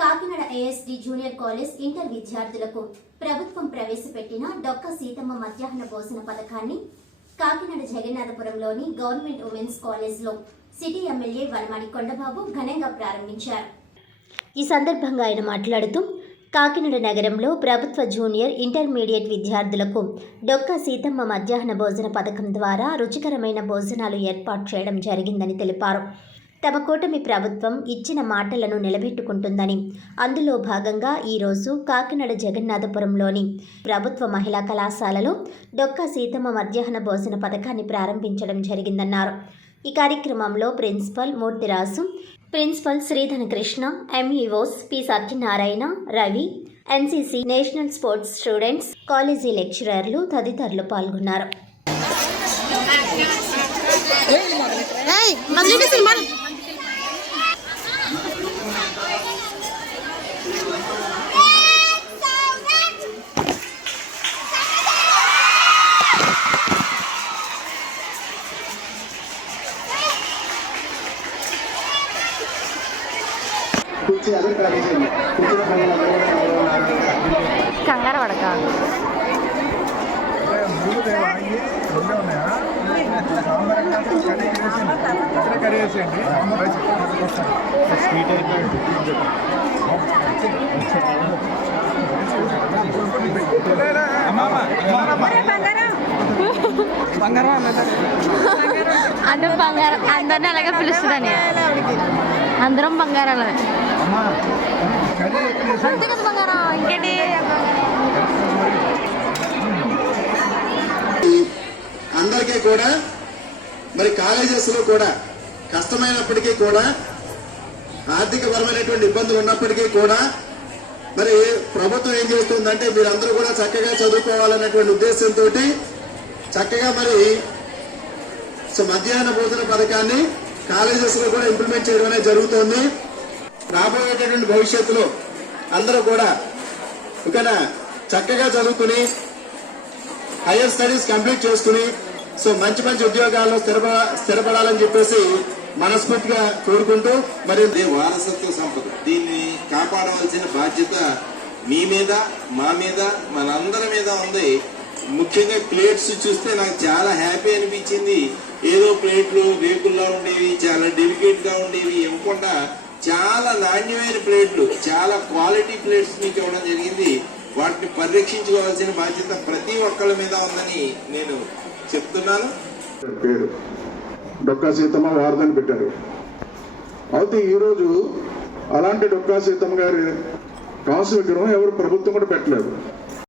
Kakinada ASD junior college inter విద్యార్థులకు ప్రభుత్వం ప్రవేశపెట్టిన డొక్క సీతమ్మ మధ్యాహ్న భోజన పథకాన్ని కాకినాడ జగన్నాథపురంలోని గవర్నమెంట్ ఉమెన్స్ కాలేజ్లో సిటీ ఎమ్మెల్యే వనమాడి కొండబాబు ఘనంగా ప్రారంభించారు. ఈ సందర్భంగా ఆయన మాట్లాడుతూ కాకినాడ నగరంలో ప్రభుత్వ జూనియర్ ఇంటర్మీడియట్ విద్యార్థులకు డొక్క సీతమ్మ మధ్యాహ్న భోజన పథకం ద్వారా రుచికరమైన భోజనాలు ఏర్పాటు చేయడం జరిగిందని తెలిపారు. తమ కూటమి ప్రభుత్వం ఇచ్చిన మాటలను నిలబెట్టుకుంటుందని, అందులో భాగంగా ఈరోజు కాకినాడ జగన్నాథపురంలోని ప్రభుత్వ మహిళా కళాశాలలో డొక్క సీతమ్మ మధ్యాహ్న భోజన పథకాన్ని ప్రారంభించడం జరిగిందన్నారు. ఈ కార్యక్రమంలో principal Murthyraju, principal Sridhana Krishna, MEOs P Satyanarayana, Ravi, NCC, national sports students, college లెక్చరర్లు తదితరులు పాల్గొన్నారు. కంగారు పడక అంటే బంగారం అందరినీ అలాగే పిలుస్తుందని, అందరం బంగారాలే అంతే కదా బంగారం. ఇంకేంటి అందరికీ కూడా మరి కాలేజెస్ లో కూడా కష్టమైనప్పటికీ కూడా, ఆర్థికపరమైనటువంటి ఇబ్బందులు ఉన్నప్పటికీ కూడా మరి ప్రభుత్వం ఏం చేస్తుందంటే మీరందరూ కూడా చక్కగా చదువుకోవాలన్నటువంటి ఉద్దేశంతో చక్కగా మరి మధ్యాహ్న భోజన పథకాన్ని కాలేజెస్ లో కూడా ఇంప్లిమెంట్ చేయడం అనేది జరుగుతోంది. రాబోయేటటువంటి భవిష్యత్తులో అందరూ కూడా ఇక్కడ చక్కగా చదువుకుని హైయర్ స్టడీస్ కంప్లీట్ చేసుకుని మంచి మంచి ఉద్యోగాల్లో స్థిరపడాలని చెప్పేసి మనస్ఫూర్తిగా కోరుకుంటూ, మరి వారసత్వ సంపద దీన్ని కాపాడవలసిన బాధ్యత మీ మీద, మా మీద, మనందరి మీద ఉంది. ముఖ్యంగా ప్లేట్స్ చూస్తే నాకు చాలా హ్యాపీ అనిపించింది. ఏదో ప్లేట్లు రేకుల్లా ఉండేవి, చాలా డెలికేట్ గా ఉండేవి ఇవ్వకుండా చాలా నాణ్యమైన ప్లేట్లు, చాలా క్వాలిటీ ప్లేట్స్ మీకు ఇవ్వడం జరిగింది. వాటిని పరిరక్షించుకోవాల్సిన బాధ్యత ప్రతి ఒక్కళ్ళ మీద ఉందని నేను చెప్తున్నాను. పేరు డొక్కా సీతమ్మ వారదని పెట్టారు. అయితే ఈరోజు అలాంటి డొక్కా సీతమ్మ గారి కాసు విగ్రహం ఎవరు ప్రభుత్వం కూడా పెట్టలేదు.